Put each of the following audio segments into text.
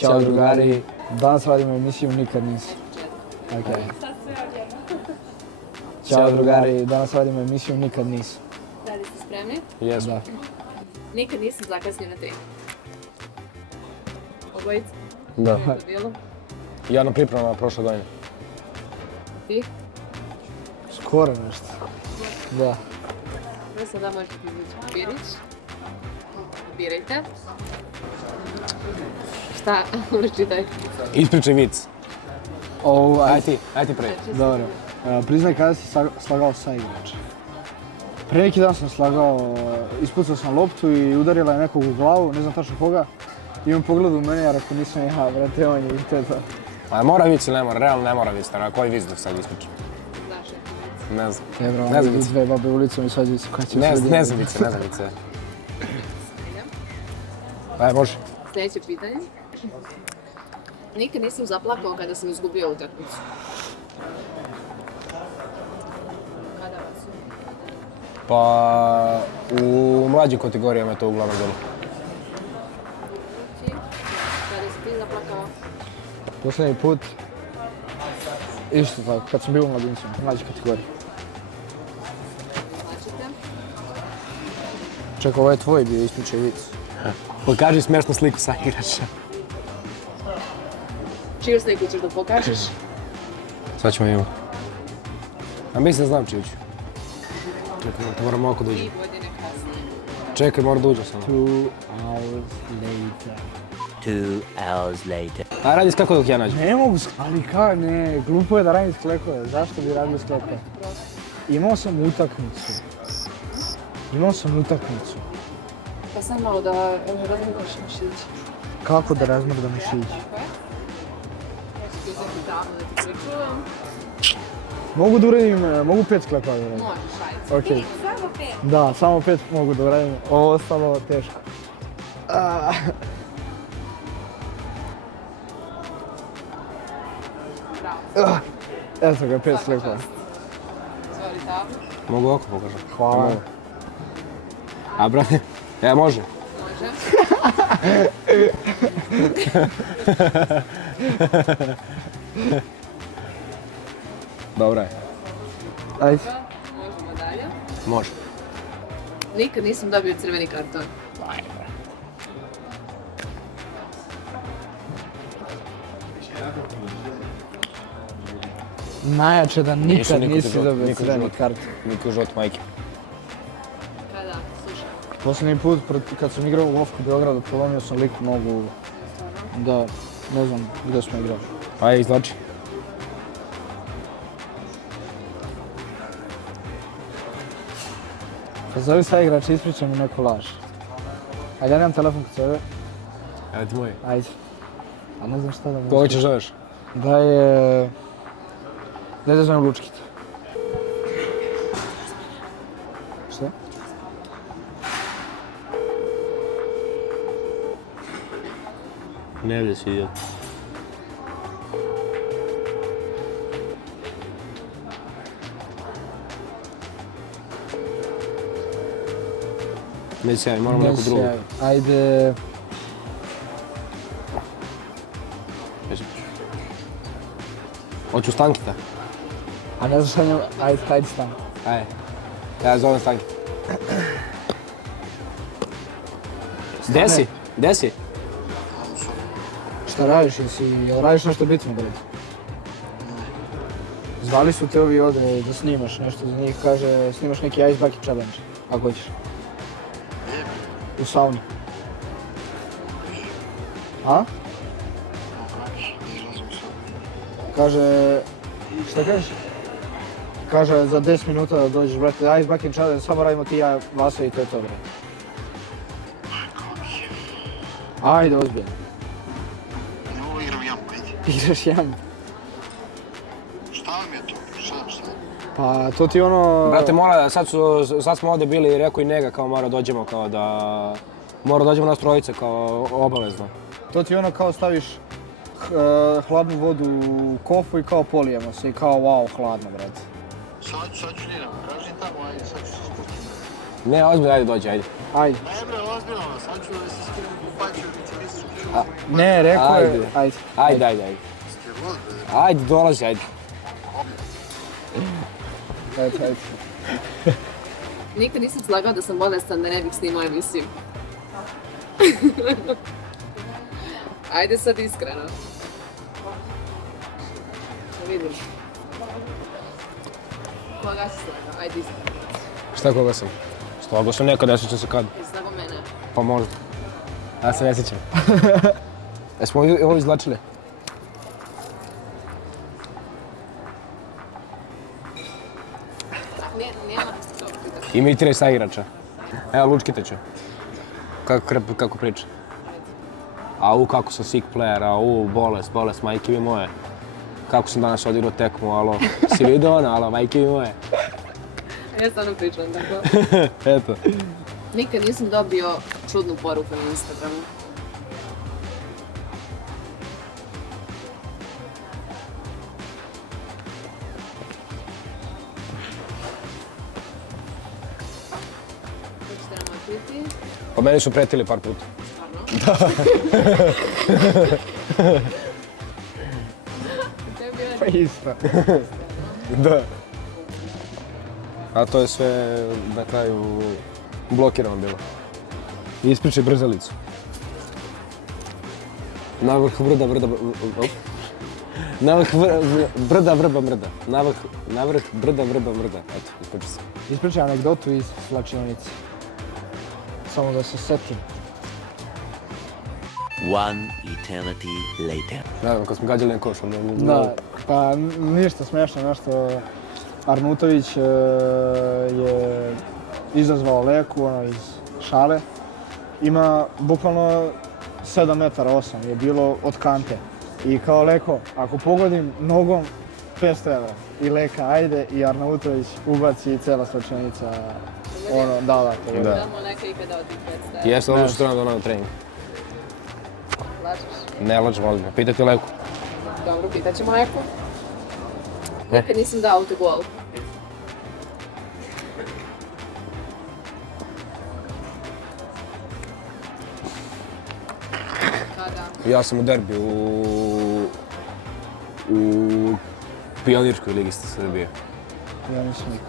Ćao drugari, danas radimo emisiju Nikad nisi. Okay. Ćao drugari, danas radimo emisiju Nikad nisi. Da li ste spremni? Jesmo. Da. Nikad nisam zakasnio na trening. Obojica? Da. Kako je bilo? Ja na pripremama prošle godine. Ti? Skoro nešto. Da. Prvo sada možete izvući papirić. Birajte. Šta? Pročitaj. Ispričaj vic. Aj ti prej. Dobro. Priznaj kada si slagao sa igrača. Prije neki dan sam slagao, ispucao sam loptu i udarila je nekog u glavu, ne znam tačno koga. I on pogleda u mene, ja rekao nisam ja, brate, on je i to je to. A mora vic ili ne mora? Realno ne mora vic, na koji vic dok sad ispričam? Znaš je. Ne znam. Ne bro, Ne znam idu vice. dve babe ulicom i svađaju se kada će Ne znam vice. Aj, može. Sljedeće pitanje. Nikad nisam zaplakao kada sam izgubio utakmicu. Kada vas? Pa u mlađim kategorijama je to uglavnom bilo. Ti? Kada si ti zaplakao? Posljednji put, isto tako, kad sam bio u mladincima, mlađi kategoriji. Značite? Čekaj, ovo je tvoj bio, ispričaj vic. Pokaži smiješnu sliku sa igrača. Čiju sliku ćeš da pokažeš? Sad ćemo imati. A mislim da znam čiju ću. Čekaj, to moram oko da uđem. 3 godine kasnije. Čekaj, moram da uđem samo. 2 hours later. 2 hours later. Aj, radi skako dok ja nađem. Ne mogu, ali ka, ne, glupo je da radim sklekove, zašto bi radio sklekove? Imao sam utakmicu. Pa sam malo da razmrdaš mišić. Kako da razmrdam mišić? Tako je. Uzeti davno da ti pričuvam. Mogu da uradim, mogu 5 sklekova da uradim. Možeš, ajde. Okej. Samo 5. Da, samo 5 mogu da uradim, ovo ostalo teško. Bravo. Eto ga, 5 sklekova. Izvoli davno. Mogu oko pokažem. Hvala. Mogu. A, brate, može. Može. Dobro je. Ajde. Možemo dalje. Može. Nikad nisam dobio crveni karton. Najjače da nikad niko nisi u životu, dobio niko u crveni životu. karton. Niko u životu majke. Kada? Slušaj. Posljednji put kad sam igrao u Lofku Beogradu, polomio sam liku nogu. Da, ne znam gdje smo igrali. Aj, izlači. Pa zove sa igrača, ispričaj mi neku laž. Ajde, ja nemam telefon kod sebe. Evo ti moj. Ajde. A ne znam šta da mi Koga ćeš zoveš? Da je... Da je zovem Lučkita. Šta? Ne vidi si idiot. Ne se javi, moramo neku drugu. Ajde... Hoću Stankita. A ne znam šta njemu... Ajde stan. Aj. Ja zovem Stankita. Gdje si? Šta radiš? Jel radiš nešto bitno, brate? Zvali su te ovi ovdje da snimaš nešto za njih, kaže snimaš neki Ice Bucket Challenge, ako hoćeš. U sauni. A? Kaže... Šta kažeš? Kaže za 10 minuta da dođeš, brate, Ice Bucket Challenge, samo radimo ti i ja, Vaso i to je to, brate. Ajde, ozbiljno. Ne mogu igram jambu, ajde. Igraš jambu. Šta vam je to? Šta? Pa to ti ono... Brate, sad smo ovdje bili i rekao i Nega kao mora dođemo kao da... Mora dođemo nas trojice kao obavezno. To ti ono kao staviš hladnu vodu u kofu i kao polijemo se i kao wow, hladno, brate. Sad ću niram, kaži tamo, ajde, sad ću se spustiti. Ne, ozbiljno, ajde dođi, ajde. Ajde. Ne bre, ozbiljno, sad ću da se skinem kupaću i ti misliš Ne, rekao je... Ajde. Ajde. Ajde. Ajde, dolazi, ajde. Ajde. Nikad nisam slagao da sam bolestan da ne bih snimao emisiju. Ajde sad iskreno. Da vidim. Koga si slagao? Ajde iskreno. Šta koga sam? Slagao sam nekad, ne sjećam se kad. Jesi slagao mene? Pa možda. Ja se ne sjećam. Jesmo ovo izvlačili? Nema to. Imitiraj sa igrača. Evo, Lučkita ću. Kako priča? Au, kako sam sick player, au, bolest, majke mi moje. Kako sam danas odigrao tekmu, alo, si vidio ona, alo, majke mi moje. Ja stvarno pričam tako. Eto. Nikad nisam dobio čudnu poruku na Instagramu. Hoćete nam otkriti? Pa meni su pretili par puta. Stvarno? Pa isto. Da. A to je sve na kraju blokirano bilo. Ispričaj brzalicu. Navrh brda, navrh brda, vrba, mrda. Navrh brda, vrba, mrda. Eto, ispričaj se. Ispričaj anegdotu iz slačionice. Samo da se setim. One eternity later. Naravno, kad smo gađali na koš, onda... Da, pa ništa smiješno, nešto. Arnautović je izazvao Leku, ono, iz šale. Ima bukvalno 7 metara, 8 je bilo od kante. I kao Leko, ako pogodim nogom, 500 evra. I Leka, ajde, i Arnautović ubaci i cela slačionica. Ono, da, pogodi. Da. Da li mu neka ikada od tih 500 evra? Jeste ono što trebam da ono na trening. Lažeš? Ne lažem, ozbiljno. Pitati Leku. Dobro, pitat ćemo Leku. Nikad nisam dao autogol. Kada? Ja sam u derbiju u Pionirskoj ligi Srbije. Ja nisam nikad.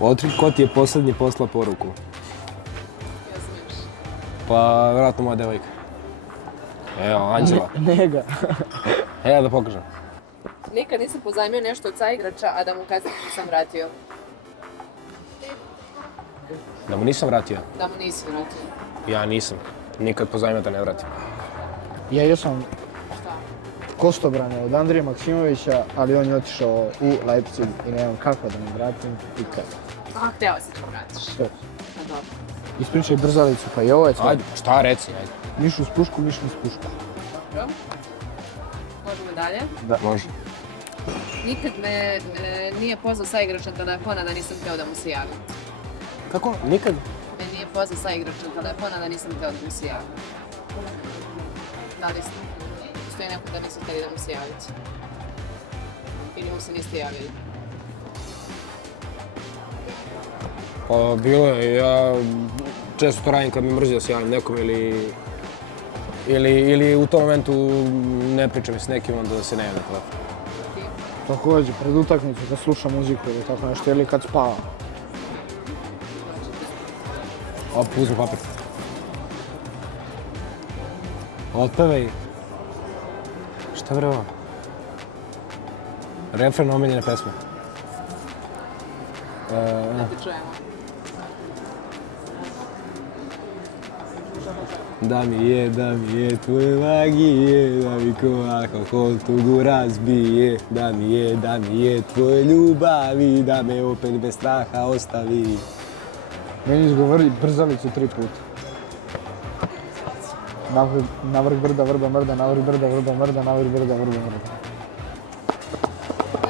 Otkri ko ti je posljednji posla poruku? Ja sam još. Pa, vjerojatno moja devojka. Evo, Anđela. Njega. Evo da pokažem. Nikad nisam pozajmio nešto od saigrača, a da mu kasnije nisam vratio. Da mu nisam vratio? Da mu nisi vratio. Ja nisam. Nikad pozajmio da ne vratim. Ja jesam Šta? kostobrane od Andrije Maksimovića, ali on je otišao u Leipzig i nemam kako da mu vratim i kad. A, htjela si da mu vratiš. Sve. Pa dobro. Ispričaj brzalicu, pa i ovo je sve. Ajde, šta reci, ajde. Mišu s pušku, miš s pušku. Dobro. Možemo dalje. Da. Može. Nikad me nije pozvao saigrač na telefona da nisam htio da mu se javim. Kako? Nikad? Me nije pozvao saigrač na telefona da nisam htio da mu se javim. Da li ste? Postoji neko da niste htjeli da mu se javite. Ili mu se niste javili. Pa bilo je, ja često to radim kad me mrzi da se javim nekom ili u tom momentu ne pričam s nekim, onda da se ne javim na telefon. Ti? Također, pred utakmicu da sluša muziku ili tako nešto, ili kad spava. Op, uzmi papir. Otpevaj. Šta bre ovo? Refren omiljene pesme. Da te čujemo. Da mi je tvoje magije, da mi ko alkohol tugu razbije. Da mi je tvoje ljubavi, da me opet bez straha ostavi. Meni izgovori brzalicu 3 puta. Navrh brda, vrba, mrda, navrh brda, vrba, mrda, navrh brda, vrba, mrda.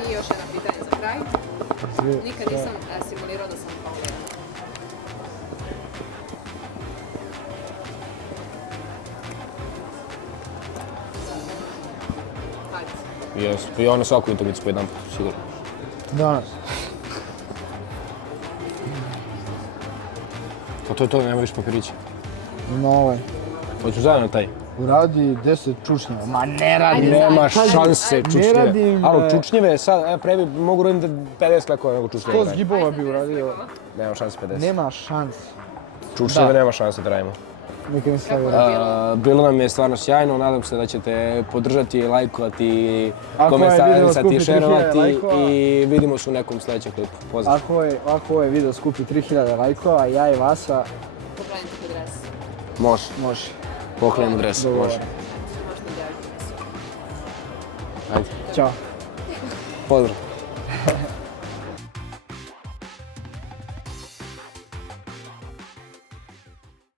I još jedno pitanje za kraj. Nikad nisam simulirao da sam faulirao. Ajde. Jesu, i ono svaku utakmicu po jedan put, sigurno. Danas. Pa to je to, nema više papirića. No ovaj. Hoću zajedno taj. Uradi 10 čučnjeva. Ma ne radi. Nema Pazi, šanse ne čučnjeve. radim, Alo, čučnjeve sad, mogu raditi 50 lekova nego 100 čučnjeve. zgibova bi uradio. Nema šanse 50. Nema šanse. Čučnjeve Da. nema šanse da radimo. Neka mi se Bilo nam je stvarno sjajno, nadam se da ćete podržati, lajkovati, Ako ovaj video komentarisati, skupi 3000 šerovati lajkova. i vidimo se u nekom sljedećem klipu. Pozdrav. Ako ovaj video skupi 3000 lajkova, ja i Vasa, Poklanjate kod dres. može. Poklanjamo dres, može. Možete objaviti. Ajde, Ćao. pozdrav.